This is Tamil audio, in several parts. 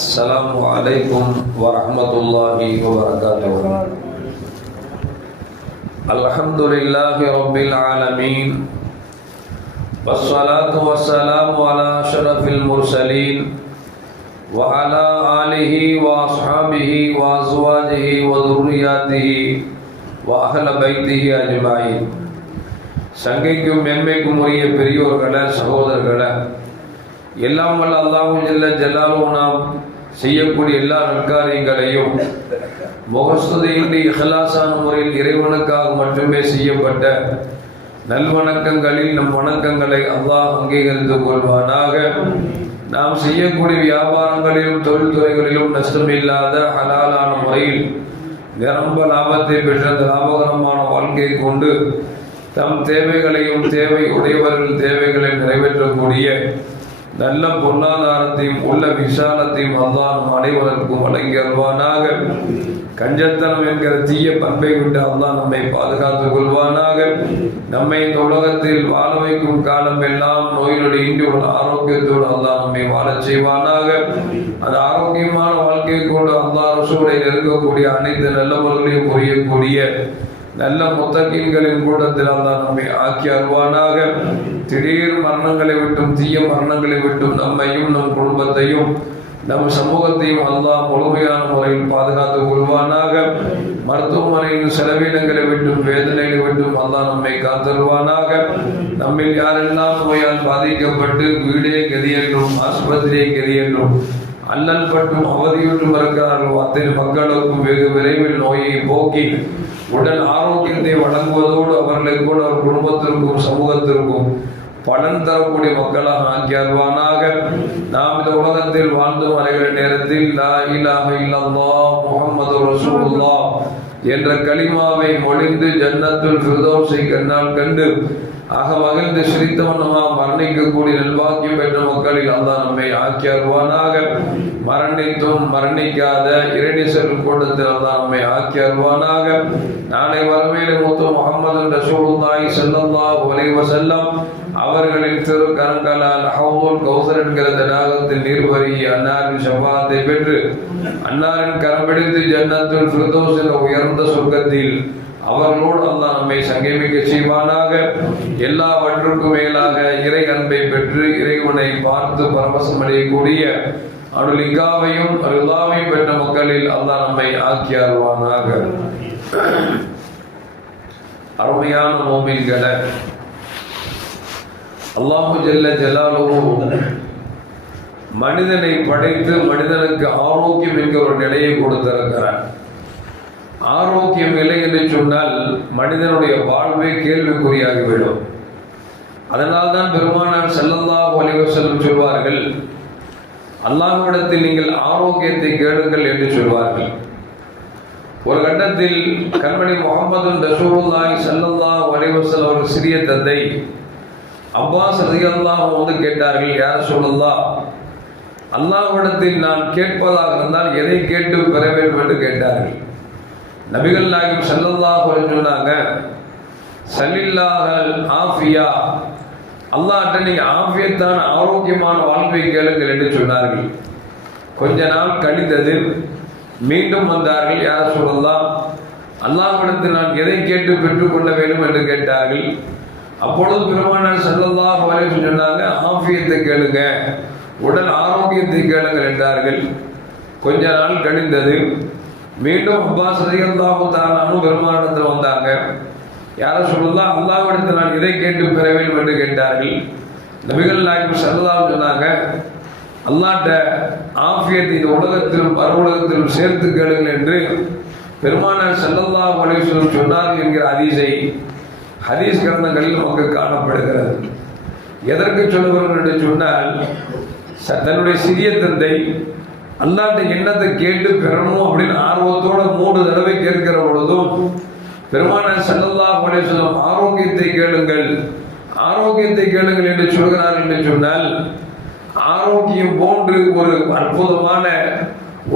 السلام عليكم ورحمة الله وبركاته. الحمد لله رب العالمين والصلاة والسلام على أشرف المرسلين وعلى آله وأصحابه وأزواجه وذرياته وأهل بيته أجمعين. சங்கைக்கும் மேன்மைக்கும் உரிய பெரியோர்களே, சகோதரர்களே, எல்லாம் வல்ல அல்லாஹ் ஜல்ல ஜலாலுஹு நாம் செய்யக்கூடிய எல்லா நற்காரியங்களையும் முகஸ்துதியின்றி இஹ்லாஸான முறையில் இறைவனுக்காக மட்டுமே செய்யப்பட்ட நல்வணக்கங்களில் நம் வணக்கங்களை அல்லாஹ் அங்கீகரித்துக் கொள்வானாக. நாம் செய்யக்கூடிய வியாபாரங்களிலும் தொழில்துறைகளிலும் நஷ்டமில்லாத ஹலாலான முறையில் நிரம்ப லாபத்தை பெற்ற லாபகரமான வாழ்க்கையை கொண்டு தம் தேவைகளையும் தேவை உடையவர்கள் தேவைகளை நிறைவேற்றக்கூடிய நல்ல பொருளாதாரத்தையும் உள்ள விசாலத்தையும் அல்லாஹ் அனைவருக்கும் வழங்கி அல்வானாக. கஞ்சத்தனம் என்கிற தீய பண்பை விட்டு அல்லாஹ் நம்மை பாதுகாத்துக் கொள்வானாக. நம்மை இந்த உலகத்தில் வாழ வைக்கும் காலம் எல்லாம் நோயினுடைய இன்றி உள்ள ஆரோக்கியத்தோடு அல்லாஹ் நம்மை வாழச் செய்வானாக. அந்த ஆரோக்கியமான வாழ்க்கையை கொண்டு அல்லாஹ் ரசூலை நெருங்கக்கூடிய அனைத்து நல்லவர்களையும் புரியக்கூடிய நல்ல முத்தகீன்களின் கூட்டத்தில் அல்லாஹ் நம்மை ஆக்கி அருவானாக. திடீர் மரணங்களை விட்டும் தீய மரணங்களை விட்டும் நம்மையும் நம் குடும்பத்தையும் நம் சமூகத்தையும் அல்லாஹ் முழுமையான முறையில் பாதுகாத்துக் கொள்வானாக. மருத்துவமனையின் செலவினங்களை விட்டும் வேதனைகளை விட்டும் அல்லாஹ் நம்மை காத்தருவானாக. நம்மில் யாரெல்லாம் நோயால் பாதிக்கப்பட்டு வீடே கதி என்றும் ஆஸ்பத்திரியை கதி என்றும் அல்லல் பட்டும் அவதியுற்றும் இருக்கிறார்களோ அத்தனை மக்களுக்கும் வெகு விரைவில் நோயை போக்கி உடல் ஆரோக்கியத்தை வழங்குவதோடு அவர்களை கூட அவர் குடும்பத்திற்கும் சமூகத்திற்கும் பலன் தரக்கூடிய மக்களாக ஆக்கி அருள்வானாக. நாம் இந்த உலகத்தில் வாழ்ந்து வருகிற நேரத்தில் லா இலாஹ இல்லல்லாஹ் முஹம்மது ரசூலுல்லாஹ் என்ற கலிமாவை மொழிந்து ஜன்னத்துல் ஃபிர்தௌஸை கண்ணால் கண்டு ஆக மகிழ்ந்து சிரித்தவனமாக மரணிக்கக்கூடிய நல்வாக்கியம் பெற்ற மக்களில் அல்லாஹ் நம்மை ஆக்கி அருள்வானாக. மரணித்தும் மரணிக்காத இறைநேசர் கூட்டத்தில் அல்லாஹ் நம்மை ஆக்கி அருள்வானாக. நாளை வறுமையில மூத்த முஹம்மது ரசூலுல்லாஹி ஸல்லல்லாஹு அலைஹி வஸல்லம் அவர்களின் திரு கரங்களால் ஹவுதுல் கௌசர் என்கிற தடாகத்தில் நீர் பருகி அன்னாரின் ஷஃபாஅத்தை பெற்று அன்னாரின் கரம் பிடித்து ஜன்னத்துல் ஃபிர்தௌஸ் என்ற உயர்ந்த சொர்க்கத்தில் அவர்களோடு அல்லாஹ் நம்மை சங்கமிக்க செய்வானாக. எல்லாவற்றுக்கும் மேலாக இறை அன்பை பெற்று இறைவனை பார்த்து பரவசம் அடையக்கூடிய அருளிகாவையும் அருளாவையும் பெற்ற மக்களில் அல்லாஹ் நம்மை ஆக்கி அருள்வானாக. அருமையான மோமின்களே, அல்லாஹு ஜல்ல ஜலாலுஹு மனிதனை படைத்து மனிதனுக்கு ஆரோக்கியம் என்கிற ஒரு நிலையை கொடுத்திருக்கிறார். ஆரோக்கியம் இல்லை என்று சொன்னால் மனிதனுடைய வாழ்வை கேள்விக்குறியாகிவிடும். அதனால்தான் பெருமானார் ஸல்லல்லாஹு அலைஹி வஸல்லம் சொல்வார்கள், அல்லாஹ்விடத்தில் நீங்கள் ஆரோக்கியத்தை கேளுங்கள் என்று சொல்வார்கள். ஒரு கட்டத்தில் கண்மணி முஹம்மது ரசூலுல்லாஹி ஸல்லல்லாஹு அலைஹி வஸல்லம் ஒரு சிறிய தந்தை அப்பாஸ் ரலியல்லாஹு அன்ஹு கேட்டார்கள், யா ரசூலல்லாஹ், அல்லாஹ்விடத்தில் நான் கேட்பதாக இருந்தால் எதை கேட்டு பெற வேண்டும் என்று கேட்டார்கள். நபிகள் நாயகம் ஸல்லல்லாஹு அலைஹி வஸல்லம் சொன்னாங்க, சல்லில்லாஹல் ஆஃபியா, அல்லாஹ்ட்ட நீங்க ஆஃபியத்தான ஆரோக்கியமான வாழ்வை கேளுங்கள் என்று சொன்னார்கள். கொஞ்ச நாள் கழிந்தது. மீண்டும் வந்தார்கள், யா ரசூலல்லாஹ், அல்லாஹ்விடத்தில் நான் எதை கேட்டு பெற்றுக்கொள்ள வேண்டும் என்று கேட்டார்கள். அப்பொழுது பெருமானார் ஸல்லல்லாஹு அலைஹி வஸல்லம் சொன்னாங்க, ஆஃபியத்தை கேளுங்க, உடல் ஆரோக்கியத்தை கேளுங்கள் என்றார்கள். கொஞ்ச நாள் கழிந்தது. மீண்டும் அப்பாஸ் ரலியல்லாஹு தஆலா அன்ஹு பெருமானிடத்தில் வந்தாங்க. யா ரசூலல்லாஹ், அல்லாஹ்விடத்தில் நான் இதை கேட்டு பெற வேண்டும் என்று கேட்டார்கள். நபிகள் நாயகம் ஸல்லல்லாஹு அலைஹி சொன்னாங்க, அல்லாஹ்ட்ட ஆஃபியத்தை இந்த உலகத்திலும் பரவுலகத்திலும் சேர்த்து கேளுங்கள் என்று பெருமானார் ஸல்லல்லாஹு அலைஹி வஸல்லம் சொன்னார்கள் என்கிற ஹதீஸ் கிரந்தங்களில் நமக்கு காணப்படுகிறது. எதற்கு சொல்லுகிறோம் என்று சொன்னால், தன்னுடைய சிறிய தந்தை அல்லாஹ்ட்ட என்னத்தை கேட்டு பெறணும் அப்படின்னு ஆர்வத்தோட 3 தடவை கேட்கிற பொழுதும் பெருமானார் ஸல்லல்லாஹு அலைஹி வஸல்லம் ஆரோக்கியத்தை கேளுங்கள், ஆரோக்கியத்தை கேளுங்கள் என்று சொல்கிறார்கள் என்று சொன்னால், ஆரோக்கியம் போன்று ஒரு அற்புதமான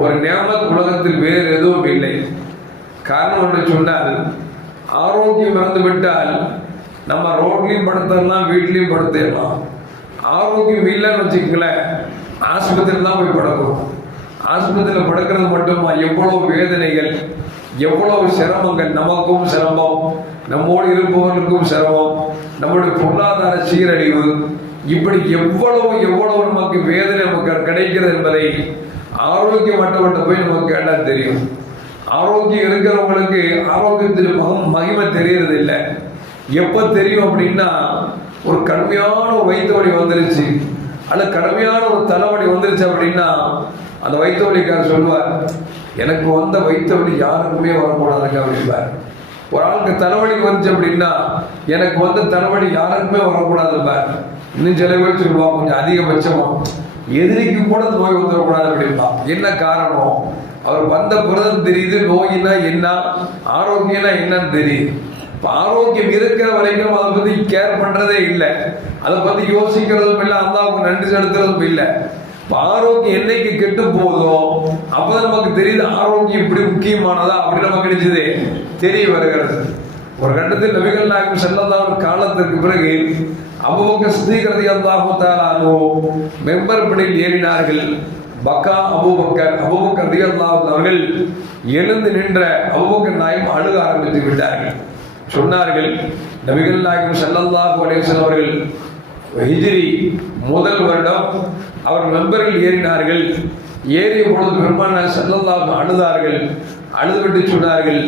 ஒரு நியமத் உலகத்தில் வேறு எதுவும் இல்லை. காரணம் என்று சொன்னால், ஆரோக்கியம் இறந்துவிட்டால் நம்ம ரோட்லையும் படுத்தலாம், வீட்லையும் படுத்திடலாம். ஆரோக்கியம் இல்லைன்னு வச்சுக்கங்களேன், ஆஸ்பத்திரி தான் போய் படுக்கணும். ஆஸ்பத்திரியில் படுக்கிறது மட்டுமா, எவ்வளவு வேதனைகள், எவ்வளவு சிரமங்கள். நமக்கும் சிரமம், நம்மோடு இருப்பவர்களுக்கும் சிரமம், நம்முடைய பொருளாதார சீரழிவு, இப்படி எவ்வளவு எவ்வளவு நமக்கு வேதனை நமக்கு கிடைக்கிறது என்பதை ஆரோக்கியமற்றவர்கிட்ட போய் நமக்கு கேட்டால் தெரியும். ஆரோக்கியம் இருக்கிறவங்களுக்கு ஆரோக்கியத்தில் மகிமை தெரியறது இல்லை. எப்போ தெரியும் அப்படின்னா, ஒரு கடுமையான ஒரு வயிற்று வலி வந்துருச்சு அல்ல கடுமையான ஒரு தலைவலி வந்துருச்சு அப்படின்னா அந்த வயிற்று வலிக்காரர் சொல்லுவார், எனக்கு வந்த வயிற்று வலி யாருக்குமே வரக்கூடாதுங்க அப்படின்பார். ஒரு ஆளுக்கு தலைவலி வந்துச்சு அப்படின்னா, எனக்கு வந்த தலைவலி யாருக்குமே வரக்கூடாதுப்பார். இன்னும் சில பேர் சொல்லுவாங்க, கொஞ்சம் அதிகபட்சமா எதிரிக்கு கூட நோய் வந்துடக்கூடாது அப்படின்பா. என்ன காரணம்? அவர் வந்த புரதம் தெரியுது, நோயினா என்ன, ஆரோக்கியம்னா என்னன்னு தெரியுது. இப்போ ஆரோக்கியம் இருக்கிற வரைக்கும் அதை பற்றி கேர் பண்ணுறதே இல்லை, அதை பற்றி யோசிக்கிறதும் இல்லை, அல்லாவுக்கு நன்றி செலுத்துறதும் இல்லை. இப்போ ஆரோக்கியம் என்னைக்கு கெட்டு போதோ அப்போதான் நமக்கு தெரியுது ஆரோக்கியம் இப்படி முக்கியமானதா அப்படி நமக்கு கிடைச்சது தெரிய வருகிறது. ஒரு கட்டத்தில் நபிகள் நாயகம் ஸல்லல்லாஹு அலைஹி காலத்திற்கு பிறகு அபூபக்கர் சித்தீக் ரலியல்லாஹு தஆலா அன்ஹு மெம்பர் படியில் ஏறினார்கள். பக்கா அபூபக்கர் ரலியல்லாஹு அவர்கள் எழுந்து நின்ற அபூபக்கர் நாயகம் அழுக ஆரம்பித்து விட்டார்கள். சொன்னார்கள், நபிகள் நாயகம் ஸல்லல்லாஹு அலைஹி வஸல்லம் அவர்கள் ஹிஜ்ரி முதல் வருடம் அவர் மெம்பரில் ஏறினார்கள். ஏறிய பொழுது பெருமானார் ஸல்லல்லாஹு அழுதார்கள். அழுதுவிட்டு சொன்னார்கள்,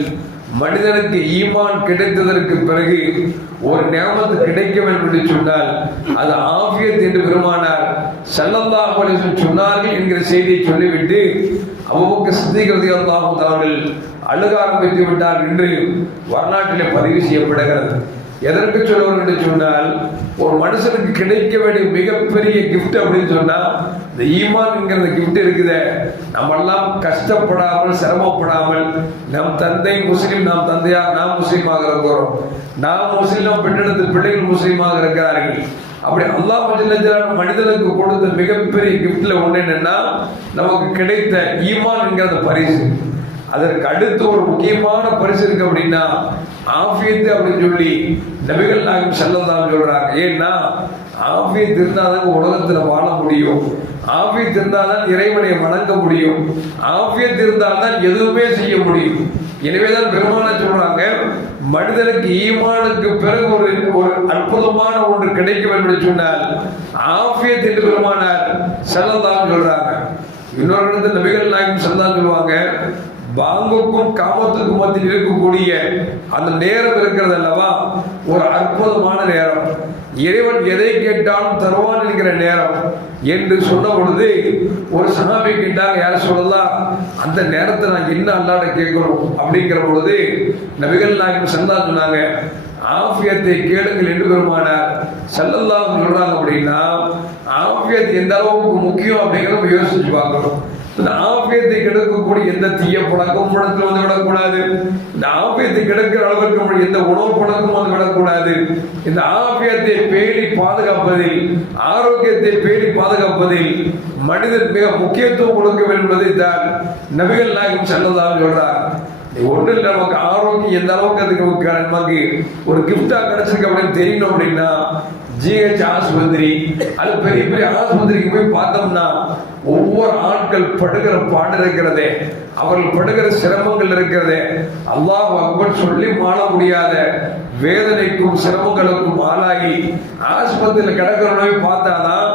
மனிதனுக்கு ஈமான் கிடைத்ததற்கு பிறகு ஒரு நியமத்து கிடைக்க வேண்டும் என்று சொன்னால் அது ஆஃபியத் என்று பெருமானார் ஸல்லல்லாஹு அலைஹி வஸல்லம் சொன்னார்கள் என்கிற செய்தியை சொல்லிவிட்டு அபூபக்கர் சித்தீக் ரலியல்லாஹு அவர்கள் அழுக ஆரம்பித்து விட்டார் என்று வரலாற்றிலே பதிவு செய்யப்படுகிறது. எதற்கு சொல்லுவார் என்று சொன்னால், ஒரு மனுஷனுக்கு கிடைக்க வேண்டிய மிகப்பெரிய கிஃப்ட் அப்படின்னு சொன்னா இந்த ஈமான் என்கிற கிஃப்ட் இருக்குதே. நம்ம எல்லாம் கஷ்டப்படாமல் சிரமப்படாமல், நம் தந்தை முஸ்லீம், நாம் தந்தையா நாம் முஸ்லீமாக இருக்கிறோம், நாம் முஸ்லீம் பெற்றெடுத்த பிள்ளைகள் முஸ்லீமாக இருக்கிறார்கள். அப்படி அல்லாஹ் மனிதனுக்கு கொடுத்த மிகப்பெரிய கிஃப்ட்ல ஒண்ணு என்னன்னா, நமக்கு கிடைத்த ஈமான் என்கிற பரிசு. அதற்கு அடுத்து ஒரு முக்கியமான பரிசு இருக்கு அப்படின்னா ஆஃபியத் அப்படின்னு சொல்லி நபிகள் நாயகம் ஸல்லல்லாஹு அலைஹி சொல்றாங்க. ஏன்னா ஆஃபியத் இருந்தாதான் உலகத்துல வாழ முடியும், ஆஃபியத் இருந்தால்தான் இறைவனை வணங்க முடியும், ஆஃபியத் இருந்தால்தான் எதுவுமே செய்ய முடியும். எனவேதான் பெருமானார் சொல்றாங்க, மனிதனுக்கு ஈமானுக்கு பிறகு ஒரு அற்புதமான ஒன்று கிடைக்க வேண்டும் என்று சொன்னால் ஆஃபியத் என்று பெருமானார் ஸல்லல்லாஹு அலைஹி சொல்றாங்க. இன்னொரு இடத்துல நபிகள் நாயகம் ஸல்லல்லாஹு சொல்லுவாங்க, பாங்குக்கும் காமத்துக்கும் மத்தியில் இருக்கக்கூடிய அந்த நேரம் இருக்கிறது அல்லவா, ஒரு அற்புதமான நேரம். இறைவன் எதை கேட்டாலும் தருவான் என்கிற நேரம் என்று சொன்ன பொழுது ஒரு சஹாபி கேட்டாங்க, யார் சொல்லலாம், அந்த நேரத்தை நான் என்ன அல்லாஹ்ட்ட கேட்கணும் அப்படிங்கிற பொழுது நபிகள் நாயகம் ஸல்லல்லாஹு சொன்னாங்க, ஆஃபியத்தை கேளுங்கள் என்று பெருமானார் ஸல்லல்லாஹு சொல்றாங்க. அப்படின்னா ஆஃபியத் எந்த அளவுக்கு முக்கியம் அப்படிங்கிறத யோசிச்சு பார்க்கணும். இந்த ஆபியத்தை கெடுக்கக்கூடிய எந்த தீய பழக்கம் படத்தில் வந்து விடக்கூடாது. இந்த ஆபியத்தை கெடுக்கிற அளவிற்கு எந்த உணவு பழக்கம் வந்து விடக்கூடாது. இந்த ஆபியத்தை பேணி பாதுகாப்பதில், ஆரோக்கியத்தை பேணி பாதுகாப்பதில் மனிதன் மிக முக்கியத்துவம் கொடுக்க வேண்டும் என்பதை தான் நபிகள் நாயகம் ஸல்லல்லாஹு சொல்றார். ஒன்றில் நமக்கு ஆரோக்கியம் எந்த அளவுக்கு அதுக்கு நமக்கு ஒரு கிஃப்டா கிடைச்சிருக்கு அப்படின்னு தெரியணும் அப்படின்னா ஜிஹெச் ஆஸ்பத்திரி அது பெரிய பெரிய ஆஸ்பத்திரிக்கு போய் பார்த்தோம்னா ஒவ்வொரு ஆட்கள் படுகிற பாடு இருக்கிறதே, அவர்கள் படுகிற சிரமங்கள் இருக்கிறதே, அல்லாஹ் அக்பர் சொல்லி மாற முடியாத வேதனைக்கும் சிரமங்களுக்கும் ஆளாகி ஆஸ்பத்திரியில் கிடக்கிறவனை பார்த்தாதான்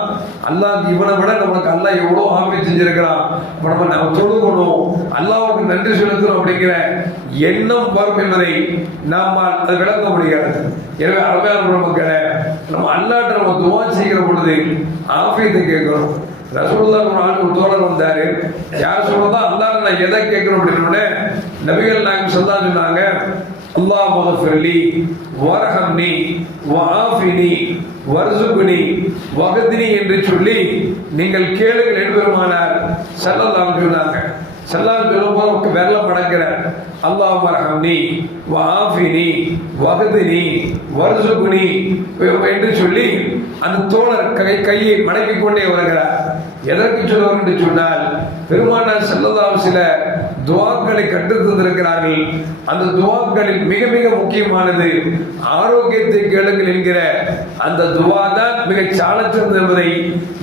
அல்லாஹ் இவனை விட நமக்கு அல்லாஹ் எவ்வளவு ஆபத்து செஞ்சிருக்கிறான், நம்ம தொழுகணும், அல்லாஹ்வுக்கு நன்றி செலுத்தணும் அப்படிங்கிற எண்ணம் வரும் என்பதை நாம் அது விளக்க முடியாது. எனவே அருமையான மக்களை, நம்ம அல்லாஹ்ட்ட நம்ம துஆ செய்கிற பொழுது ஆஃபியத்தை கேட்கிறோம். ரசூலுல்லாஹ் ஒரு தோழர் வந்தாரு, யார் சொல்லதான் அல்லாஹ் நான் எதை கேட்கணும் அப்படின்னு நபிகள் நாயகம் ஸல்லல்லாஹு சொன்னாங்க, அல்லாஹ் மக்ஃபிர்லி வர்ஹம்னி வஆஃபினி வர்ஸுக்னி வஹ்தினி என்று சொல்லி நீங்கள் கேளுங்கள் என்று பெருமானார் ஸல்லல்லாஹு சொன்னாங்க. ஸல்லல்லாஹு சொல்லும்போது விரலம் மடக்கிறார், அல்லாஹ் மர்ஹம்னி வஆஃபினி வஹ்தினி வர்ஸுக்னி என்று சொல்லி அந்த தோழர் கையை மடக்கிக் கொண்டே வருகிறார். எதற்கு சொல்லுவார் என்று சொன்னால், பெருமானார் ஸல்லல்லாஹு சில துஆக்களை கற்றுத் தந்திருக்கிறார்கள். அந்த துஆக்களில் மிக மிக முக்கியமானது ஆரோக்கியத்தை கேளுங்கள் என்கிற அந்த துஆ தான் மிக சாலச்சிறந்தது என்பதை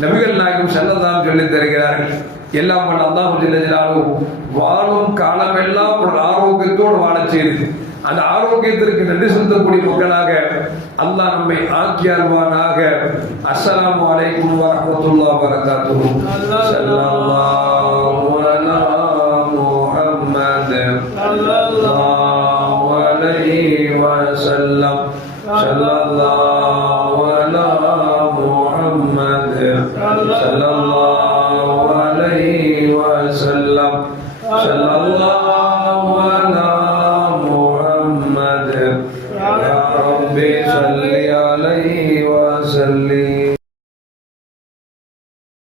நபிகள் நாயகம் ஸல்லல்லாஹு அலைஹி சொல்லித் தருகிறார்கள். எல்லாம் வல்ல அல்லாஹ் ஜல்ல ஜலாலுஹு வாழும் காலமெல்லாம் ஒரு ஆரோக்கியத்தோடு வாழச் செய்து அந்த ஆரோக்கியத்திற்கு நன்றி செலுத்தக்கூடிய மக்களாக அல்லாஹ் நம்மை ஆக்கி அருள்வானாக. அஸ்ஸலாமு அலைக்கும் வரஹ்மத்துல்லாஹி வபரகாத்துஹு. ஸல்லல்லாஹு அலா முஹம்மத் ஸல்லல்லாஹு அலைஹி வஸல்லம். ஸல்லல்லாஹு அலா முஹம்மத் ஸல்லல்லாஹு அலைஹி வஸல்லம். ஸல்லல்லாஹு